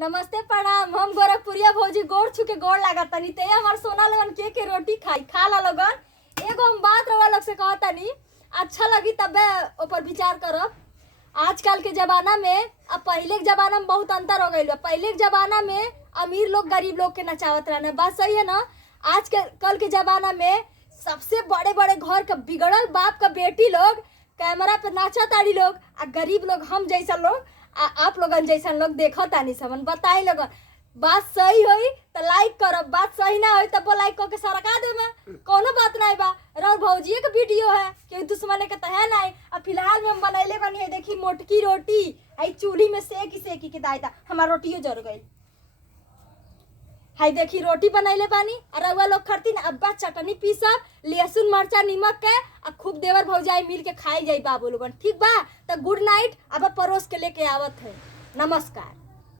नमस्ते प्रणाम। हम गोरखपुरिया भौजी गोड़ छू के गोड़ लागत तनी ते हमार सोना लगन के रोटी खाई खा ला लगन। एगो हम बात रवा लोग से कहत तनी, अच्छा लगी तबे ऊपर विचार करब। आजकल के जमाना में अब पहले के जमाना में बहुत अंतर हो गइल बा। पहले के जमाना में अमीर लोग गरीब लोग के नचावत रहने, बात सही है ना। आज के कल के जमाना में सबसे बड़े बड़े घर का बिगड़ल बाप का बेटी लोग कैमरा पे नाचा ताड़ी लोग, आ गरीब लोग हम जैसा लोग आप लोगन जैसा लोग देखो तानी समन। बताई लोगन बात सही होई तो लाइक करब, बात सही ना होई तब लाइक करके सरका दे में कोनो बात नहीं बा। रौ भौजी के वीडियो है कि दुश्मन के तो है नहीं। अब फिलहाल में हम बनैले बनी है, देखी मोटकी रोटी आई चूल्ही में सेकी के दाई था, हमार रोटियो जर गई। हाय देखी रोटी बनैले बानी और रउआ लोग खरती ना। अब्बा चटनी पीसब, लहसुन मरचा निमक के अब खूब देवर भौजाई मिल के खाई जाई बाबू लोगन। ठीक बा तो गुड नाइट। अब परोस के लेके आवत है। नमस्कार।